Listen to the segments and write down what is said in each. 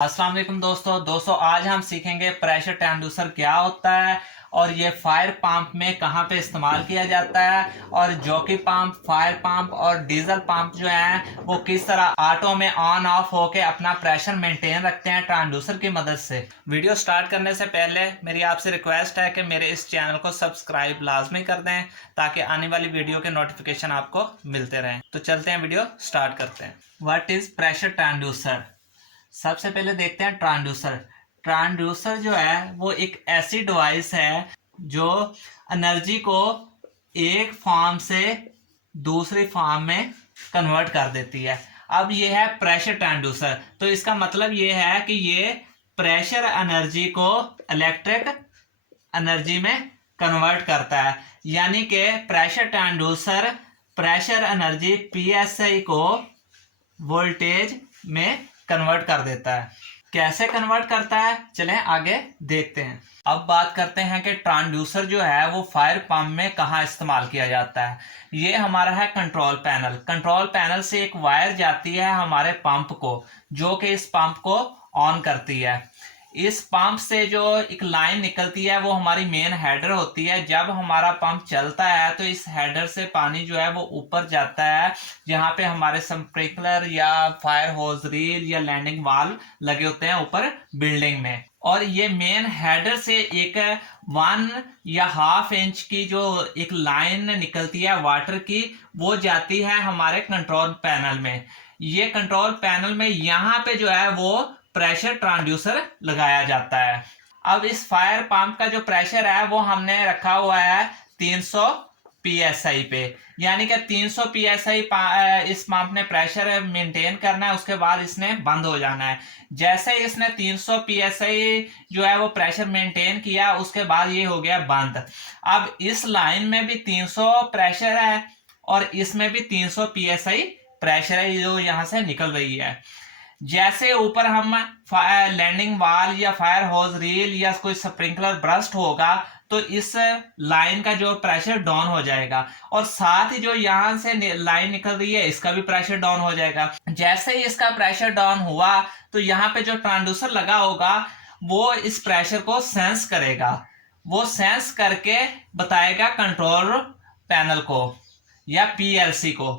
अस्सलाम वालेकुम दोस्तों आज हम सीखेंगे प्रेशर ट्रांसड्यूसर क्या होता है और ये फायर पंप में कहाँ पे इस्तेमाल किया जाता है और जॉकी पंप, फायर पंप और डीजल पंप जो है वो किस तरह ऑटो में ऑन ऑफ होके अपना प्रेशर मेंटेन रखते हैं ट्रांसड्यूसर की मदद से। वीडियो स्टार्ट करने से पहले मेरी आपसे रिक्वेस्ट है कि मेरे इस चैनल को सब्सक्राइब लाजमी कर दें ताकि आने वाली वीडियो के नोटिफिकेशन आपको मिलते रहें। तो चलते हैं, वीडियो स्टार्ट करते हैं। What is pressure transducer? सबसे पहले देखते हैं ट्रांसड्यूसर। ट्रांसड्यूसर जो है वो एक ऐसी डिवाइस है जो एनर्जी को एक फॉर्म से दूसरी फॉर्म में कन्वर्ट कर देती है। अब ये है प्रेशर ट्रांसड्यूसर, तो इसका मतलब ये है कि ये प्रेशर एनर्जी को इलेक्ट्रिक एनर्जी में कन्वर्ट करता है, यानी कि pressure transducer pressure energy PSI को वोल्टेज में कन्वर्ट कर देता है। कैसे कन्वर्ट करता है, चलें आगे देखते हैं। अब बात करते हैं कि ट्रांसड्यूसर जो है वो फायर पंप में कहाँ इस्तेमाल किया जाता है। ये हमारा है कंट्रोल पैनल। कंट्रोल पैनल से एक वायर जाती है हमारे पंप को, जो कि इस पंप को ऑन करती है। इस पंप से जो एक लाइन निकलती है वो हमारी मेन हेडर होती है। जब हमारा पंप चलता है तो इस हेडर से पानी जो है वो ऊपर जाता है, जहाँ पे हमारे स्प्रिंकलर या फायर होज रील या लैंडिंग वाल्व लगे होते हैं ऊपर बिल्डिंग में। और ये मेन हेडर से एक 1 या ½ इंच की जो एक लाइन निकलती है वाटर की, वो जाती है हमारे कंट्रोल पैनल में। ये कंट्रोल पैनल में यहाँ पे जो है वो प्रेशर ट्रांसड्यूसर लगाया जाता है। अब इस फायर पंप का जो प्रेशर है वो हमने रखा हुआ है 300 psi पे, यानी कि 300 psi इस पंप ने प्रेशर मेंटेन करना है, उसके बाद इसने बंद हो जाना है। जैसे इसने 300 psi जो है वो प्रेशर मेंटेन किया, उसके बाद ये हो गया बंद। अब इस लाइन में भी 300 प्रेशर है और इसमें भी 300 psi प्रेशर है जो यहाँ से निकल रही है। जैसे ऊपर हम लैंडिंग वाल या फायर होज रील या कोई स्प्रिंकलर ब्रस्ट होगा तो इस लाइन का जो प्रेशर डाउन हो जाएगा, और साथ ही जो यहाँ से लाइन निकल रही है इसका भी प्रेशर डाउन हो जाएगा। जैसे ही इसका प्रेशर डाउन हुआ तो यहाँ पे जो ट्रांसड्यूसर लगा होगा वो इस प्रेशर को सेंस करेगा। वो सेंस करके बताएगा कंट्रोल पैनल को या पीएलसी को।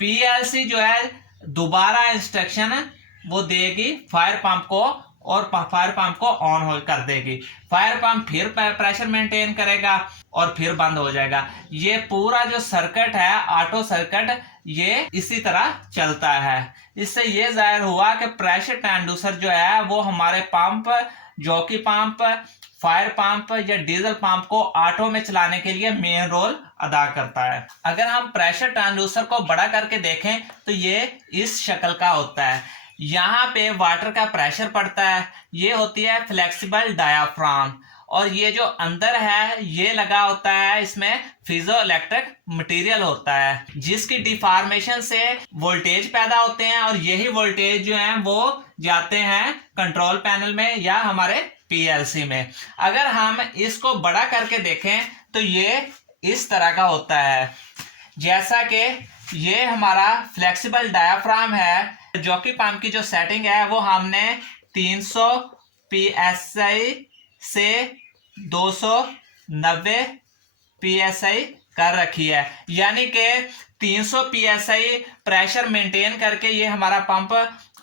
पीएलसी जो है दोबारा इंस्ट्रक्शन वो देगी फायर पंप को और फायर पंप को ऑन हो कर देगी। फायर पंप फिर प्रेशर मेंटेन करेगा और फिर बंद हो जाएगा। ये पूरा जो सर्किट है, ऑटो सर्किट, ये इसी तरह चलता है। इससे ये जाहिर हुआ कि प्रेशर ट्रांसड्यूसर जो है वो हमारे pump, jockey pump, fire pump या डीजल पंप को ऑटो में चलाने के लिए मेन रोल अदा करता है। अगर हम प्रेशर ट्रांसड्यूसर को बड़ा करके देखें तो ये इस शक्ल का होता है। यहाँ पे वाटर का प्रेशर पड़ता है, ये होती है फ्लेक्सिबल डायाफ्राम, और ये जो अंदर है ये लगा होता है, इसमें पीजो इलेक्ट्रिक मटेरियल होता है जिसकी डिफॉर्मेशन से वोल्टेज पैदा होते हैं, और यही वोल्टेज जो है वो जाते हैं कंट्रोल पैनल में या हमारे पीएलसी में। अगर हम इसको बड़ा करके देखें तो ये इस तरह का होता है। जैसा कि ये हमारा फ्लेक्सिबल डायाफ्राम है, जॉकी पंप की जो सेटिंग है वो हमने 300 psi से 290 psi कर रखी है, यानी कि 300 psi प्रेशर मेंटेन करके ये हमारा पंप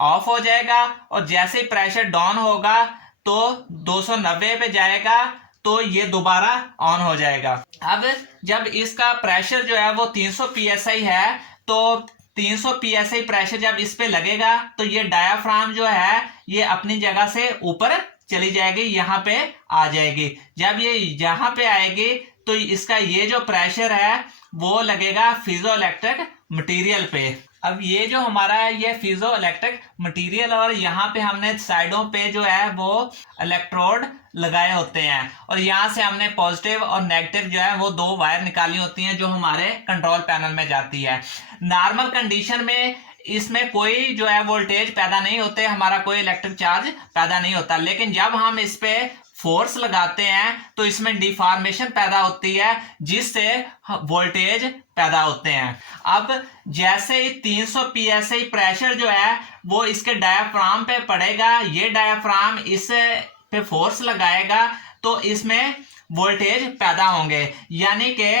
ऑफ हो जाएगा, और जैसे ही प्रेशर डाउन होगा तो 290 पे जाएगा तो ये दोबारा ऑन हो जाएगा। अब जब इसका प्रेशर जो है वो 300 psi है तो 300 psi प्रेशर जब इस पे लगेगा तो ये डायाफ्राम जो है ये अपनी जगह से ऊपर चली जाएगी, यहाँ पे आ जाएगी। जब ये यहाँ पे आएगी तो इसका ये जो प्रेशर है वो लगेगा पीजो इलेक्ट्रिक मटेरियल पे। अब ये जो हमारा है ये पीजो इलेक्ट्रिक मटेरियल, और यहाँ पे हमने साइडों पे जो है वो इलेक्ट्रोड लगाए होते हैं, और यहाँ से हमने पॉजिटिव और नेगेटिव जो है वो 2 वायर निकाली होती हैं जो हमारे कंट्रोल पैनल में जाती है। नॉर्मल कंडीशन में इसमें कोई जो है वोल्टेज पैदा नहीं होते, हमारा कोई इलेक्ट्रिक चार्ज पैदा नहीं होता। लेकिन जब हम इस पे फोर्स लगाते हैं तो इसमें डिफॉर्मेशन पैदा होती है, जिससे वोल्टेज पैदा होते हैं। अब जैसे ही 300 psi प्रेशर जो है वो इसके डायाफ्राम पे पड़ेगा, ये डायाफ्राम इस पे फोर्स लगाएगा तो इसमें वोल्टेज पैदा होंगे। यानी कि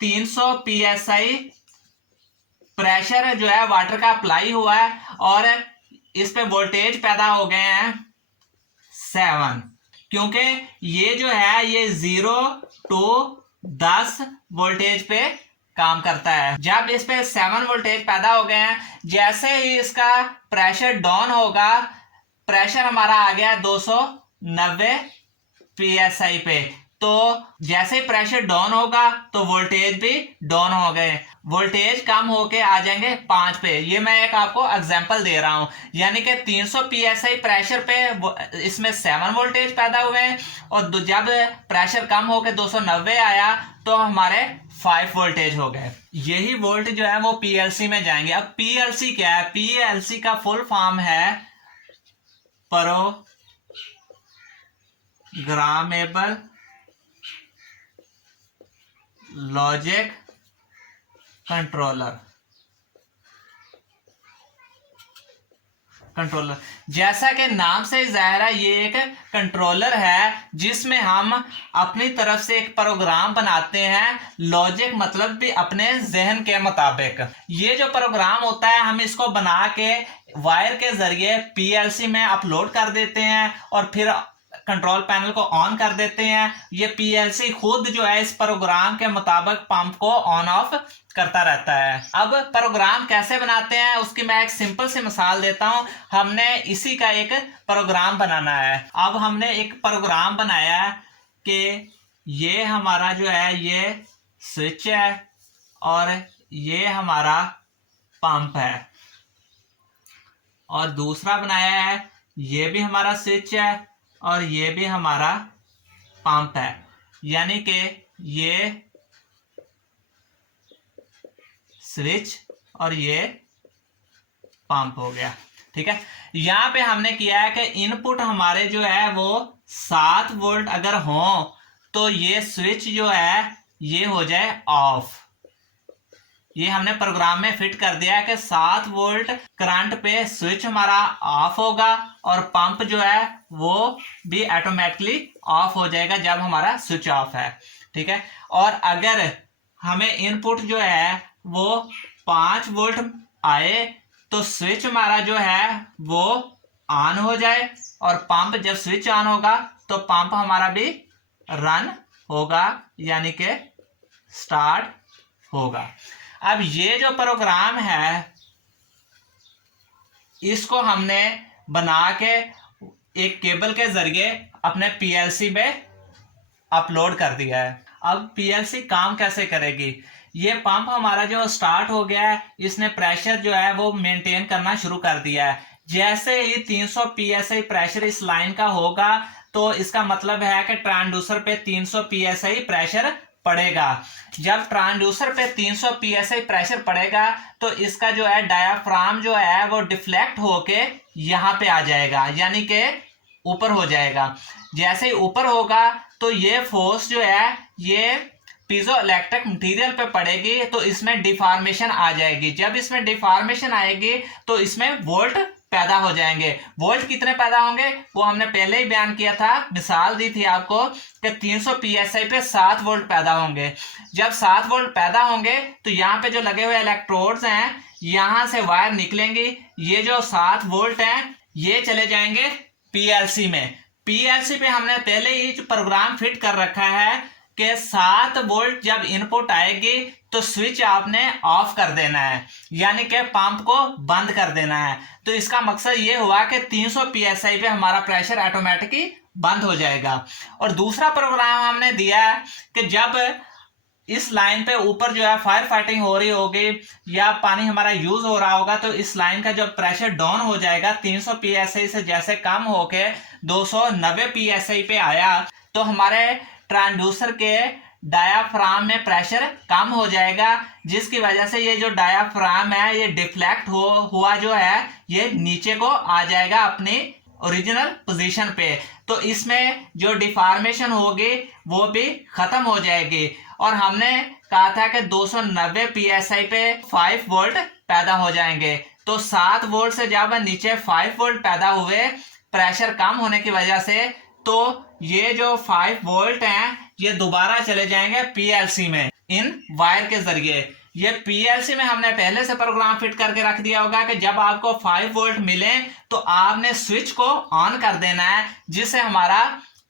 300 psi प्रेशर जो है वाटर का अप्लाई हुआ है और इस पे वोल्टेज पैदा हो गए हैं 7, क्योंकि ये जो है ये 0 to 10 वोल्टेज पे काम करता है। जब इस पे 7 वोल्टेज पैदा हो गए हैं, जैसे ही इसका प्रेशर डाउन होगा, प्रेशर हमारा आ गया 290 psi पे, तो जैसे ही प्रेशर डाउन होगा तो वोल्टेज भी डाउन हो गए, वोल्टेज कम होके आ जाएंगे 5 पे। ये मैं एक आपको एग्जांपल दे रहा हूं। यानी कि 300 psi प्रेशर पे इसमें 7 वोल्टेज पैदा हुए और जब प्रेशर कम होके 290 आया तो हमारे 5 वोल्टेज हो गए। यही वोल्ट जो है वो पीएलसी में जाएंगे। अब पीएलसी क्या है? पीएलसी का फुल फॉर्म है प्रोग्रामेबल लॉजिक कंट्रोलर। जैसा कि नाम से जाहिर है ये एक कंट्रोलर है जिसमें हम अपनी तरफ से एक प्रोग्राम बनाते हैं। लॉजिक मतलब भी अपने जहन के मुताबिक। ये जो प्रोग्राम होता है हम इसको बना के वायर के जरिए पीएलसी में अपलोड कर देते हैं और फिर कंट्रोल पैनल को ऑन कर देते हैं। ये पीएलसी खुद जो है इस प्रोग्राम के मुताबिक पंप को ऑन ऑफ करता रहता है। अब प्रोग्राम कैसे बनाते हैं उसकी मैं एक सिंपल सी मिसाल देता हूं। हमने इसी का एक प्रोग्राम बनाना है। अब हमने एक प्रोग्राम बनाया है कि ये हमारा जो है ये स्विच है और ये हमारा पंप है, और दूसरा बनाया है ये भी हमारा स्विच है और ये भी हमारा पंप है। यानी कि ये स्विच और ये पंप हो गया। ठीक है, यहां पे हमने किया है कि इनपुट हमारे जो है वो 7 वोल्ट अगर हो तो ये स्विच जो है ये हो जाए ऑफ। ये हमने प्रोग्राम में फिट कर दिया है कि 7 वोल्ट करंट पे स्विच हमारा ऑफ होगा और पंप जो है वो भी ऑटोमेटिकली ऑफ हो जाएगा जब हमारा स्विच ऑफ है। ठीक है, और अगर हमें इनपुट जो है वो 5 वोल्ट आए तो स्विच हमारा जो है वो ऑन हो जाए और पंप जब स्विच ऑन होगा तो पंप हमारा भी रन होगा, यानी कि स्टार्ट होगा। अब ये जो प्रोग्राम है इसको हमने बना के एक केबल के जरिए अपने पीएलसी में अपलोड कर दिया है। अब पीएलसी काम कैसे करेगी? ये पंप हमारा जो स्टार्ट हो गया है, इसने प्रेशर जो है वो मेंटेन करना शुरू कर दिया है। जैसे ही 300 psi प्रेशर इस लाइन का होगा तो इसका मतलब है कि ट्रांसड्यूसर पे 300 psi प्रेशर पड़ेगा। जब ट्रांसड्यूसर पे 300 psi प्रेशर पड़ेगा तो इसका जो है डायाफ्राम जो है वो डिफ्लेक्ट होके यहाँ पे आ जाएगा, यानी कि ऊपर हो जाएगा। जैसे ही ऊपर होगा तो ये फोर्स जो है ये पीजो इलेक्ट्रिक मटेरियल पे पड़ेगी तो इसमें डिफॉर्मेशन आ जाएगी। जब इसमें डिफॉर्मेशन आएगी तो इसमें वोल्ट पैदा हो जाएंगे। वोल्ट कितने पैदा होंगे वो हमने पहले ही बयान किया था, मिसाल दी थी आपको कि 300 psi पे 7 वोल्ट पैदा होंगे। जब 7 वोल्ट पैदा होंगे तो यहाँ पे जो लगे हुए इलेक्ट्रोड्स हैं यहाँ से वायर निकलेंगी। ये जो 7 वोल्ट हैं ये चले जाएंगे पीएलसी में। पीएलसी पे हमने पहले ही जो प्रोग्राम फिट कर रखा है कि 7 वोल्ट जब इनपुट आएगी तो स्विच आपने ऑफ कर देना है, यानी कि पंप को बंद कर देना है। तो इसका मकसद ये हुआ कि 300 psi पे हमारा प्रेशर ऑटोमेटिकली बंद हो जाएगा। और दूसरा प्रोग्राम हमने दिया है कि जब इस लाइन पे ऊपर जो है फायर फाइटिंग हो रही होगी या पानी हमारा यूज हो रहा होगा तो इस लाइन का जो प्रेशर डाउन हो जाएगा 300 psi से जैसे कम होके 290 psi पे आया तो हमारे ट्रांसड्यूसर के डायाफ्राम में प्रेशर कम हो जाएगा, जिसकी वजह से ये जो डायाफ्राम है ये डिफ्लेक्ट हुआ जो है ये नीचे को आ जाएगा अपनी ओरिजिनल पोजीशन पे। तो इसमें जो डिफॉर्मेशन होगी वो भी खत्म हो जाएगी। और हमने कहा था कि 290 psi पे 5 वोल्ट पैदा हो जाएंगे। तो 7 वोल्ट से जब नीचे 5 वोल्ट पैदा हुए प्रेशर कम होने की वजह से, तो ये जो 5 वोल्ट हैं ये दोबारा चले जाएंगे पीएलसी में इन वायर के जरिए। ये पीएलसी में हमने पहले से प्रोग्राम फिट करके रख दिया होगा कि जब आपको 5 वोल्ट मिले तो आपने स्विच को ऑन कर देना है, जिससे हमारा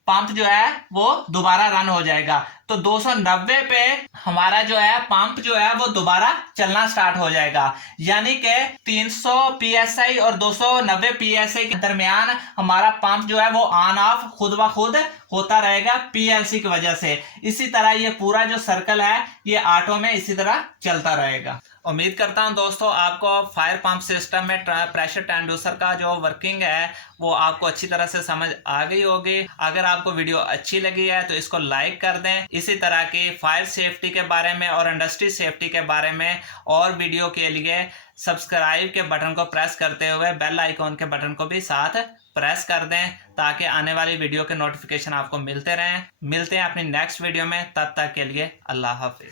पंप जो है वो दोबारा रन हो जाएगा। तो 290 पे हमारा जो है पंप जो है वो दोबारा चलना स्टार्ट हो जाएगा। यानी कि 300 psi और 290 psi के दरमियान हमारा पंप जो है वो ऑन ऑफ खुद ब खुद होता रहेगा पीएलसी की वजह से। इसी तरह ये पूरा जो सर्कल है ये ऑटो में इसी तरह चलता रहेगा। उम्मीद करता हूं दोस्तों आपको फायर पंप सिस्टम में प्रेशर ट्रांसड्यूसर का जो वर्किंग है वो आपको अच्छी तरह से समझ आ गई होगी। अगर आपको वीडियो अच्छी लगी है तो इसको लाइक कर दें। इसी तरह की फायर सेफ्टी के बारे में और इंडस्ट्री सेफ्टी के बारे में और वीडियो के लिए सब्सक्राइब के बटन को प्रेस करते हुए बेल आइकॉन के बटन को भी साथ प्रेस कर दें, ताकि आने वाली वीडियो के नोटिफिकेशन आपको मिलते रहें। मिलते हैं अपनी नेक्स्ट वीडियो में, तब तक के लिए अल्लाह हाफिज।